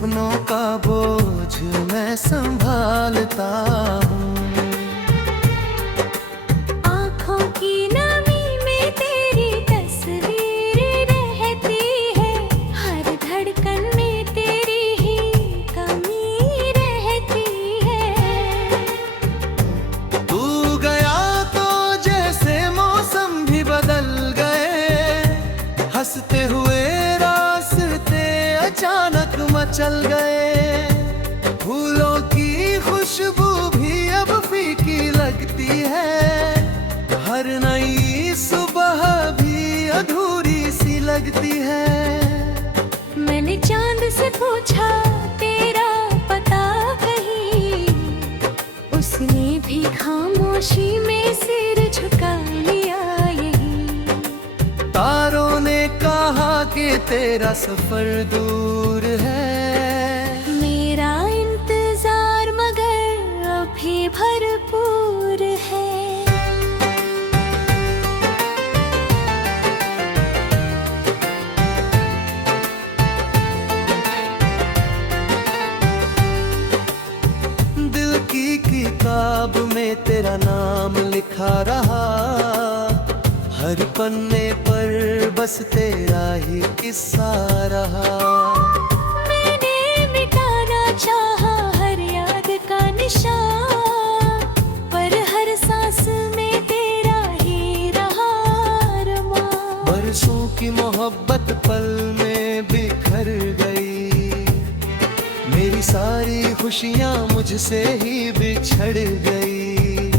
सपनों का बोझ मैं संभालता हूँ। आँखों की नमी में तेरी तस्वीर रहती है, हर धड़कन में तेरी ही कमी रहती है। तू गया तो जैसे मौसम भी बदल गए, हंसते हुए रास्ते अचानक मचल गए। फूलों की खुशबू भी अब फीकी लगती है, हर नई सुबह भी अधूरी सी लगती है। मैंने चांद से पूछा तेरा पता कहीं, उसने भी खामोशी में सिर झुका लिया यही। तारों ने कहा कि तेरा सफर दूर है, मेरा इंतजार मगर अभी भरपूर है। दिल की किताब में तेरा नाम लिखा रहा, हर पन्ने पर बस तेरा ही किस्सा रहा। मैंने मिटाना चाहा हर याद का निशान, पर हर सांस में तेरा ही रहा अरमान। बरसों की मोहब्बत पल में बिखर गई, मेरी सारी खुशियाँ मुझसे ही बिछड़ गई।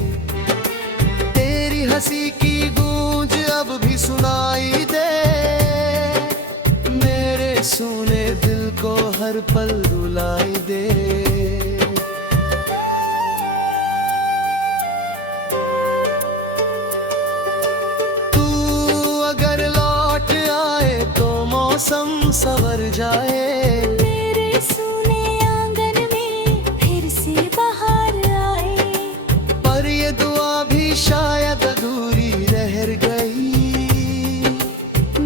तेरी हंसी की गूंज अब भी सुनाई दे, मेरे सुने दिल को हर पल रुलाई दे। तू अगर लौट आए तो मौसम संवर जाए, मेरे सुने आंगन में फिर से बाहर आए। पर ये दुआ भी शायद अधूरी रह गई।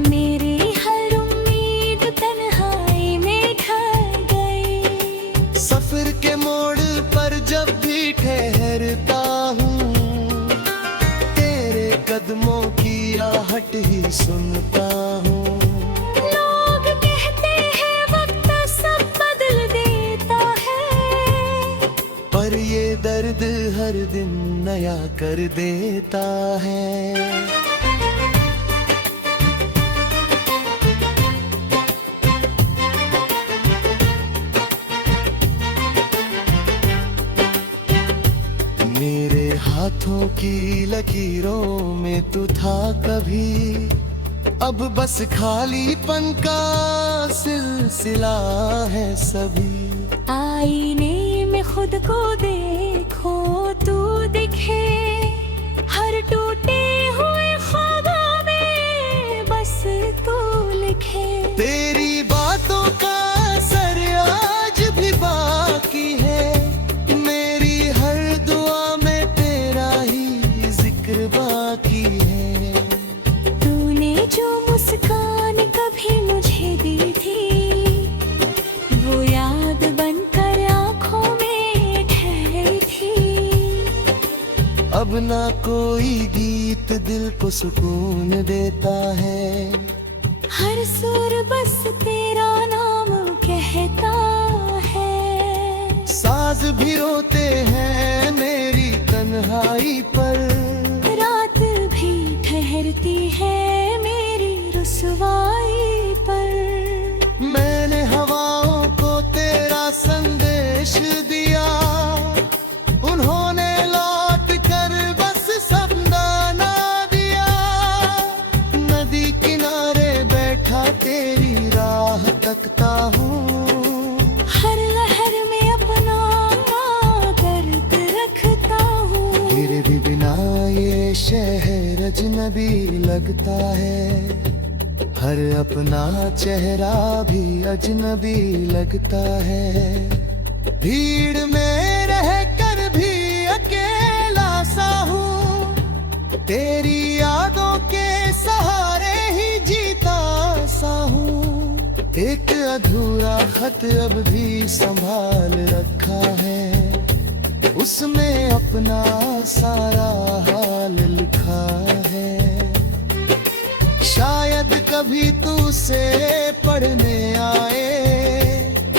मेरी हर उम्मीद तन्हाई में ढल गई। सफर के मोड़ पर जब भी ठहरता हूँ, तेरे कदमों की आहट ही सुनता हूँ। लोग कहते हैं वक्त सब बदल देता है, पर ये दर्द हर दिन नया कर देता है। मेरे हाथों की लकीरों में तू था कभी, अब बस खालीपन का सिलसिला है सभी। आईने में खुद को देखो तू दिखे, हर टूटे हुए ख्वाबों में बस तू लिखे। तेरी बातों का असर आज भी बाकी है, मेरी हर दुआ में तेरा ही जिक्र बाकी है। तूने जो मुस्कान कभी मुझे दी थी, वो याद बनकर आँखों में ठहरी थी। अब ना कोई गीत दिल को सुकून देता है, हर सुर बस तेरा नाम कहता है। साज भी रोते हैं मेरी तन्हाई पर, रात भी ठहरती है मेरी रुसवाई पर। मैंने हवाओं को तेरा संदेश दिया, उन्होंने लौट कर बस समझाना दिया। नदी किनारे बैठा तेरी राह तकता हूँ, हर लहर में अपना दर्द रखता हूँ। तेरे भी बिना ये शहर अजनबी लगता है, हर अपना चेहरा भी अजनबी लगता है। भीड़ में रह कर भी अकेला सा हूँ, तेरी यादों के सहारे ही जीता सा हूँ। एक अधूरा खत अब भी संभाल रखा है, उसमें अपना सारा हाल लिखा है। शायद कभी तू उसे पढ़ने आए,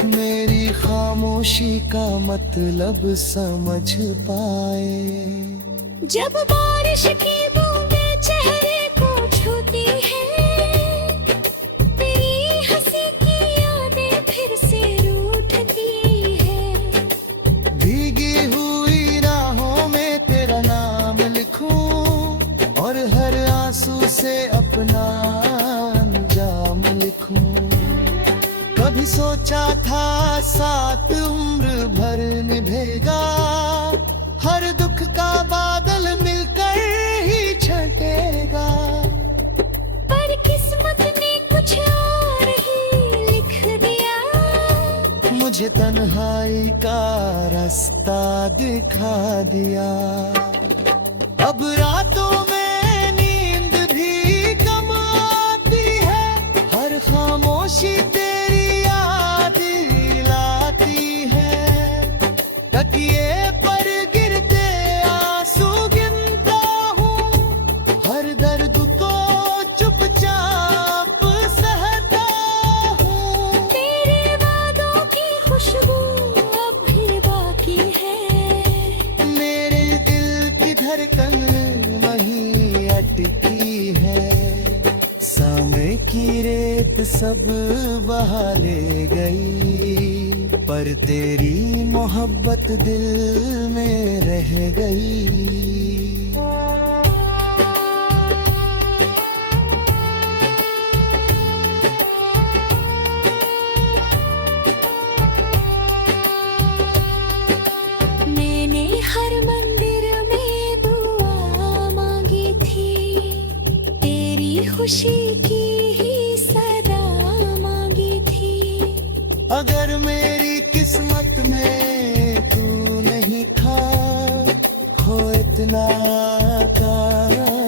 मेरी खामोशी का मतलब समझ पाए। जब बारिश की बूंदें चेहरे को छूती है, तेरी हंसी की यादें फिर से रूठती है। भीगी हुई राहों में तेरा नाम लिखूं और हर आंसू से अपना अंजाम लिखूं। कभी सोचा था साथ उम्र भर निभेगा, हर दुख का बादल मिलकर ही छटेगा। पर किस्मत ने कुछ और ही लिख दिया, मुझे तन्हाई का रास्ता दिखा दिया। अब रातों में नींद भी कम आती है, हर खामोशी तेरी याद दिलाती है। तकिए पर गिरते आंसू गिनता हूँ, हर दर्द को चुपचाप सहता हूँ। तेरे वादों की खुशबू अब भी बाकी है, मेरे दिल की धड़कन वहीं अटकी है। समय की रेत सब बहा ले गई, पर तेरी मोहब्बत दिल में रह गई। मैंने हर मंदिर में दुआ मांगी थी, तेरी खुशी की ही सदा मांगी थी। अगर मेरी किस्मत में तू नहीं था, हो इतना का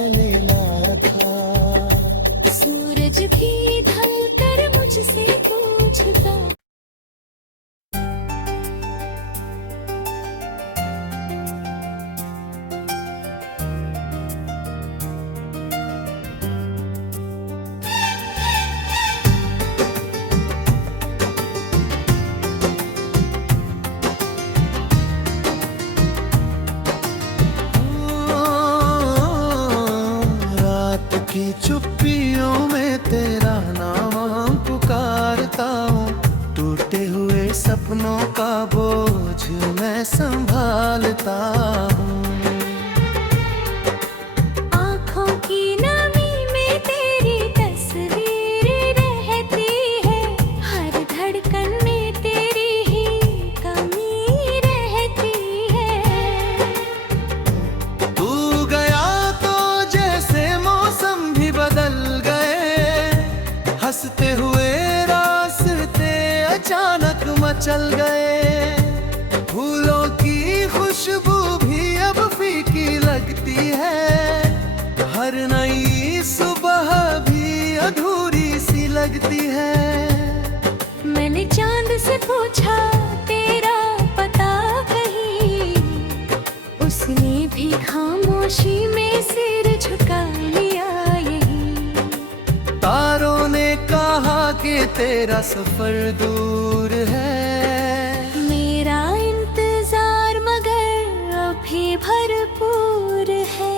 लेना था। सूरज भी ढल कर मुझसे पूछता, रात की चुप्पियों में तेरा नाम पुकारता हूँ, टूटे हुए सपनों का बोझ मैं संभालता हूँ। आँखों की नमी में तेरी तस्वीर रहती है, हर धड़कन में तेरी ही कमी रहती है। तू गया तो जैसे मौसम भी बदल गए, हंसते हुए रास्ते अचानक मचल गए। फूलों की खुशबू भी अब फीकी लगती है, हर नई सुबह भी अधूरी सी लगती है। मैंने चांद से पूछा तेरा पता कहीं, उसने भी खामोशी में सिर झुका लिया यही। तारों ने कहा कि तेरा सफर दूर है, मेरा इंतजार मगर अभी भरपूर है।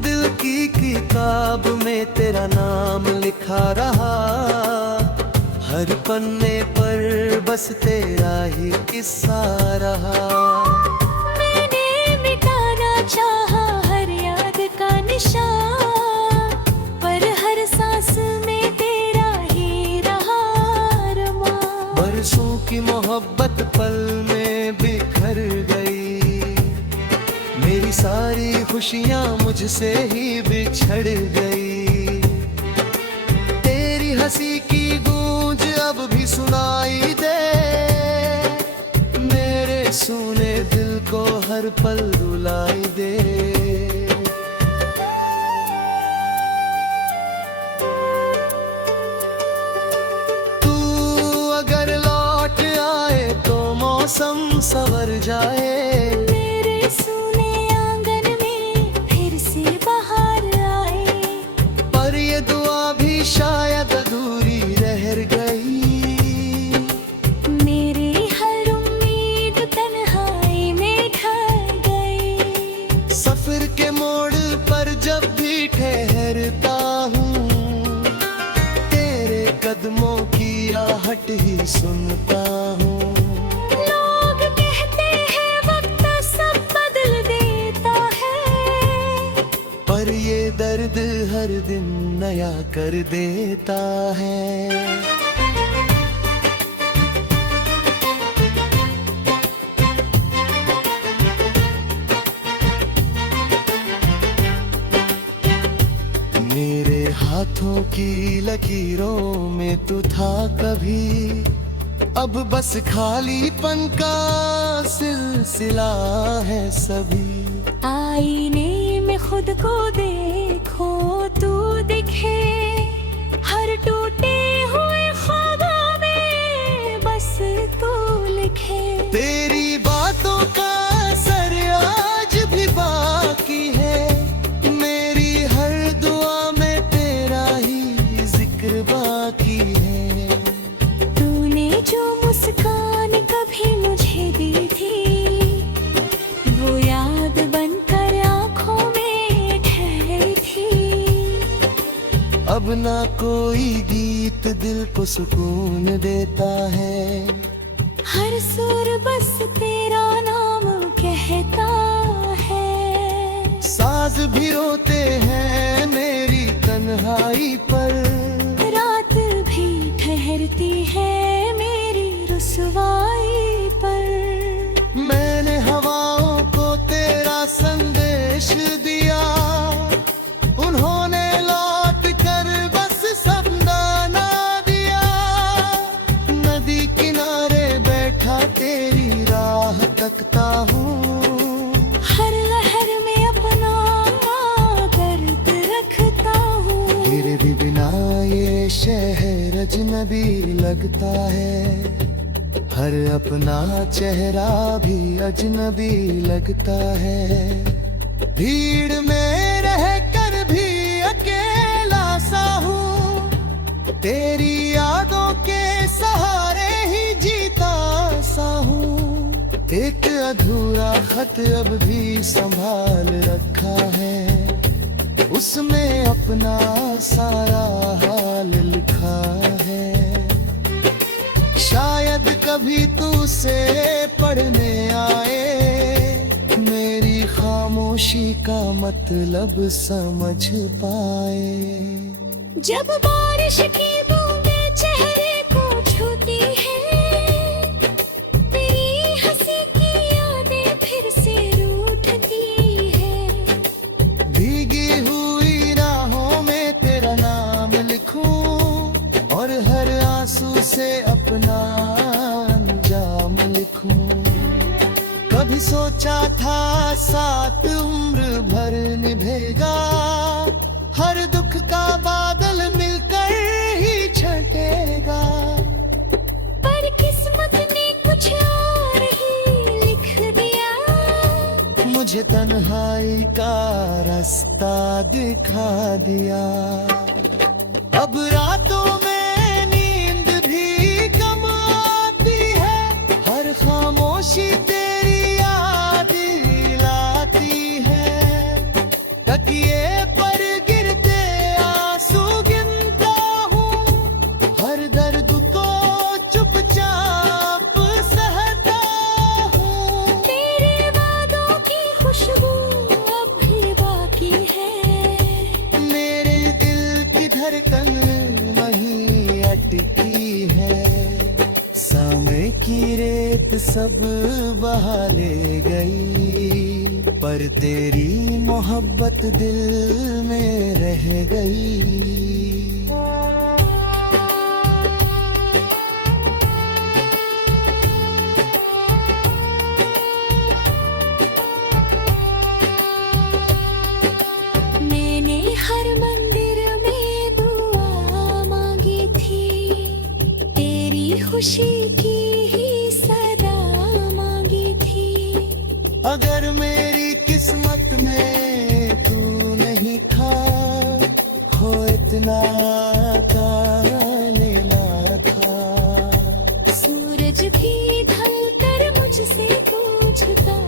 दिल की किताब में तेरा नाम लिखा रहा, हर पन्ने पर बस तेरा ही किस्सा रहा। मैंने मिटाना चाहा हर याद का निशान, पर हर सांस में तेरा ही रहा अरमान। बरसों की मोहब्बत पल में बिखर गई, मेरी सारी खुशियाँ मुझसे ही बिछड़ गई। तेरी हंसी की गूंज अब भी सुनाई दे, मेरे सूने दिल को हर पल रुलाई दे। तू अगर लौट आए तो मौसम संवर जाए। मेरे सूने आंगन में फिर से बहार आए। पर ये दुआ भी शायद अधूरी रह गई। मेरी हर उम्मीद तन्हाई में ढल गई। सफर के मोड़ पर जब भी ठहरता हूँ, तेरे कदमों की आहट ही सुनता हूँ। लोग कहते हैं वक्त सब बदल देता है, पर ये दर्द हर दिन नया कर देता है। मेरे हाथों की लकीरों में तू था कभी, अब बस खालीपन का सिलसिला है सभी। आईने में खुद को देखो, तू दिखे हर टूटे हुए ख्वाबों में बस तू लिखे। तेरी बातों का असर आज भी बाकी है। मेरी हर दुआ में तेरा ही जिक्र बाकी है। तूने जो मुस्कान कभी मुझे दी थी, वो याद बनकर आँखों में ठहरी थी। अब ना कोई गीत दिल को सुकून देता है। हर सुर बस तेरा नाम कहता है। साज भी रोते हैं मेरी तन्हाई पर। रात भी ठहरती है मेरी रुसवाई पर। मैंने हवाओं को तेरा संदेश दिया, उन्होंने लौट कर बस समझाना दिया। नदी किनारे बैठा तेरी राह तकता हूँ। हर लहर में अपना दर्द रखता हूँ। तेरे भी बिना ये शहर अजनबी लगता है। हर अपना चेहरा भी अजनबी लगता है। भीड़ में रह कर भी अकेला सा हूँ, तेरी यादों के सहारे ही जीता सा हूँ। एक अधूरा खत अब भी संभाल रखा है, उसमें अपना सारा हाल लिखा है। शायद कभी तू से पढ़ने आए, मेरी खामोशी का मतलब समझ पाए। जब बारिश की बूंदें चेहरे को छूती है, तेरी हंसी की यादें फिर से रूठती है। भीगी हुई राहों में तेरा नाम लिखूं और हर आंसू से अपना अंजाम लिखूं। कभी सोचा था साथ उम्र भर निभेगा, हर दुख का बादल मिलकर ही छटेगा। पर किस्मत ने कुछ और ही लिख दिया, मुझे तन्हाई का रास्ता दिखा दिया। अब रातों में नींद भी कम आती है, हर खामोशी तेरी याद दिलाती है। तकिए पर गिरते आंसू गिनता हूँ, हर दर्द को चुपचाप सहता हूँ। तेरे वादों की खुशबू अब भी बाकी है। मेरे दिल की धड़कन वहीं अटकी है। समय की रेत सब बहा ले गई, पर तेरी मोहब्बत दिल में रह गई। खुशी की ही सदा मांगी थी। अगर मेरी किस्मत में तू नहीं था, हो इतना लेना था। सूरज भी ढल कर मुझसे पूछता,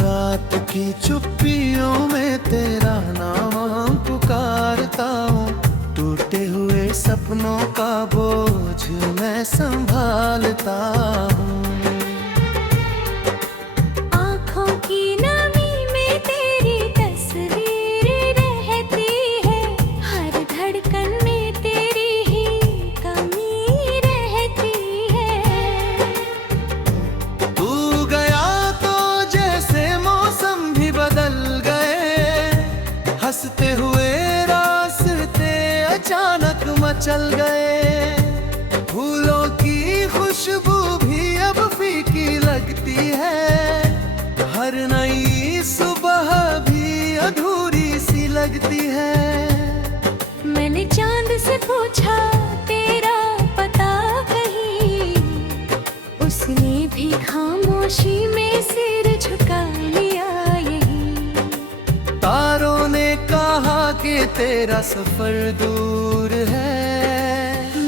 रात की चुप्पियों में तेरा नाम पुकारता हूँ। टूटे हुए सपनों का बोझ मैं संभालता हूँ। आँखों की नमी में तेरी तस्वीर रहती है। हर धड़कन में तेरी ही कमी रहती है। तू गया तो जैसे मौसम भी बदल गए, हंसते हुए रास्ते अचानक मचल गए। फूलों की खुशबू भी अब फीकी लगती है, हर नई सुबह भी अधूरी सी लगती है। मैंने चांद से पूछा तेरा पता कहीं, उसने भी खामोशी में सिर झुका लिया यही। तारों ने कहा कि तेरा सफर दूर है,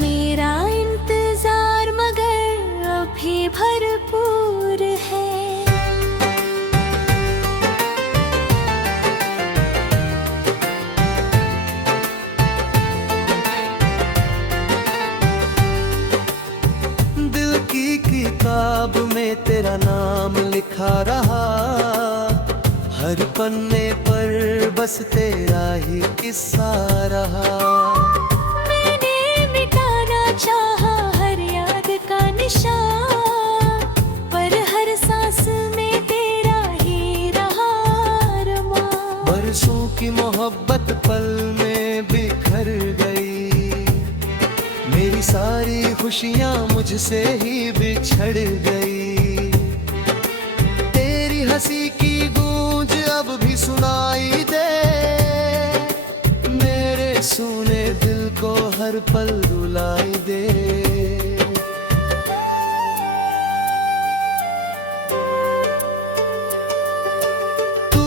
मेरा इंतजार मगर अभी भरपूर है। दिल की किताब में तेरा नाम लिखा रहा। हर पन्ने पर बस तेरा ही किस्सा रहा। मैंने मिटाना चाहा हर याद का निशान, पर हर सांस में तेरा ही रहा अरमान। बरसों की मोहब्बत पल में बिखर गई, मेरी सारी खुशियाँ मुझसे ही बिछड़ गई। तेरी हंसी की गूंज अब भी सुनाई दे, मेरे सुने दिल को हर पल रुलाई दे। तू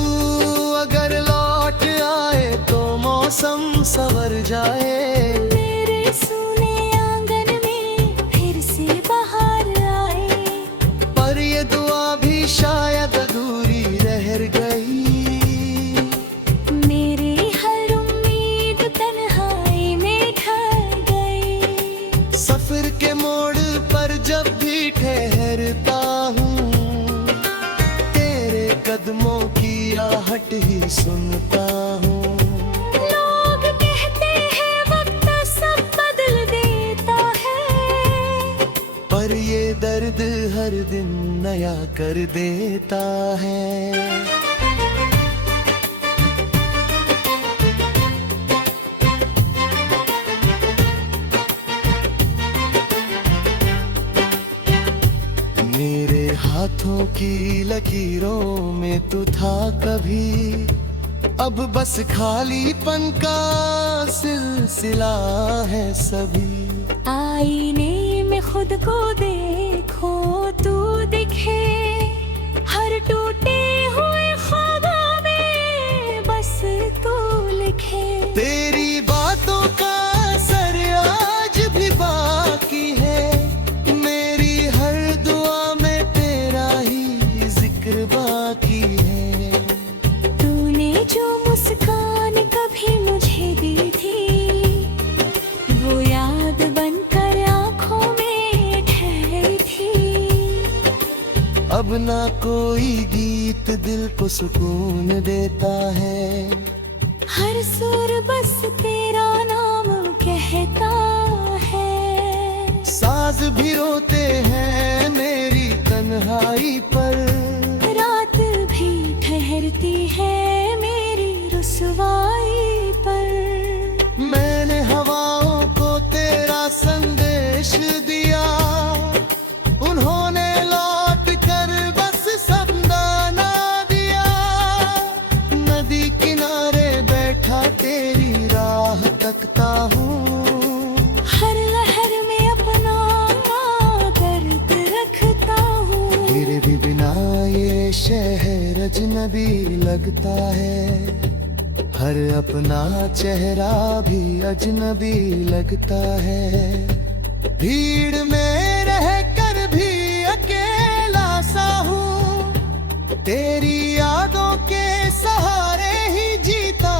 अगर लौट आए तो मौसम संवर जाए। मेरे सुने आंगन में फिर से बाहर आए, पर ये दुआ भी शायद अधूरी रह गई। मेरी हर उम्मीद तन्हाई में ढल गई। सफर के मोड़ पर जब भी ठहरता हूँ, तेरे कदमों की आहट ही सुनता हूँ। लोग कहते हैं वक्त सब बदल देता है, पर ये दर्द हर दिन नया कर देता है। मेरे हाथों की लकीरों में तू था कभी, अब बस खालीपन का सिलसिला है सभी। आईने में खुद को देखो तू दिखे, हर टूटे हुए ख्वाबों में बस तू लिखे। तेरी बातों का असर आज भी बाकी है, मेरी हर दुआ में तेरा ही जिक्र बाकी है। तूने जो मुस्कान कभी मुझे दी थी, वो याद बनकर आँखों में ठहरी थी। अब ना कोई गीत दिल को सुकून देता है, हर सुर बस तेरा नाम कहता है। साज भी रोते हैं मेरी तन्हाई पर, रात भी ठहरती है। हर लहर में अपना दर्द रखता हूँ। तेरे भी बिना ये शहर अजनबी लगता है, हर अपना चेहरा भी अजनबी लगता है। भीड़ में रह कर भी अकेला सा हूँ, तेरी यादों के सहारे ही जीता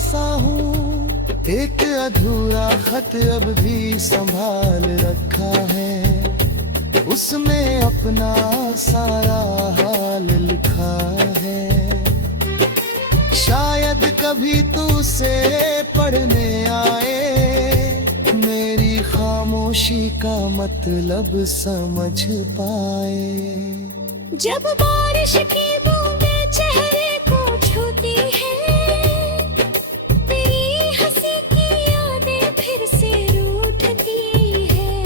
सा हूँ। एक अधूरा खत अब भी संभाल रखा है, उसमें अपना सारा हाल लिखा है। शायद कभी तू उसे पढ़ने आए, मेरी खामोशी का मतलब समझ पाए। जब बारिश की बूंदें चेहरे को छूती हैं, तेरी हंसी की यादें फिर से रूठती हैं।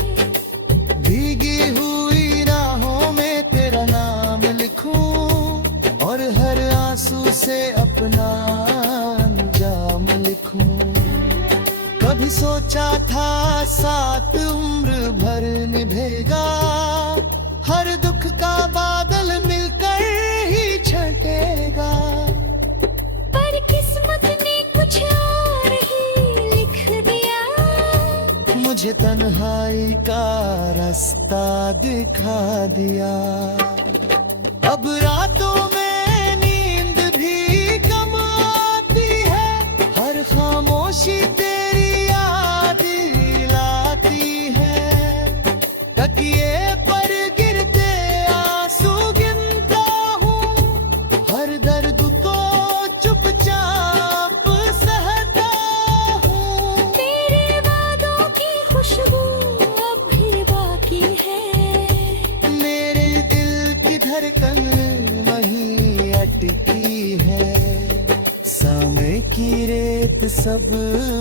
भीगी हुई राहों में तेरा नाम लिखूं और हर आंसू से अपना अंजाम लिखूं। कभी सोचा था साथ उम्र भर निभेगा, हर दुख का बादल मिलकर ही छटेगा। पर किस्मत ने कुछ और ही लिख दिया, मुझे तन्हाई का रास्ता दिखा दिया। अब रातों में नींद भी कम आती है, हर खामोशी तेरी याद दिलाती है। तकिए पर गिरते आंसू गिनता हूँ, हर दर्द को चुपचाप सहता हूँ। तेरे वादों की खुशबू अब भी बाकी है, मेरे दिल की धड़कन वहीं अटकी है। समय की रेत सब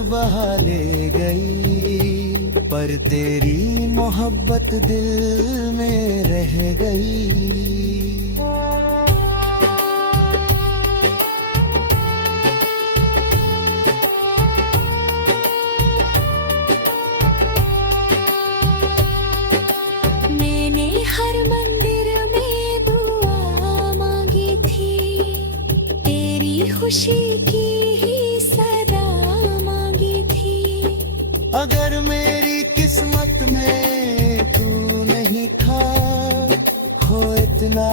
बहा ले गई, पर तेरी मोहब्बत दिल में रह गई। मैंने हर मंदिर में दुआ मांगी थी, तेरी खुशी की ही सदा मांगी थी। अगर मेरी किस्मत में तू नहीं था, हो इतना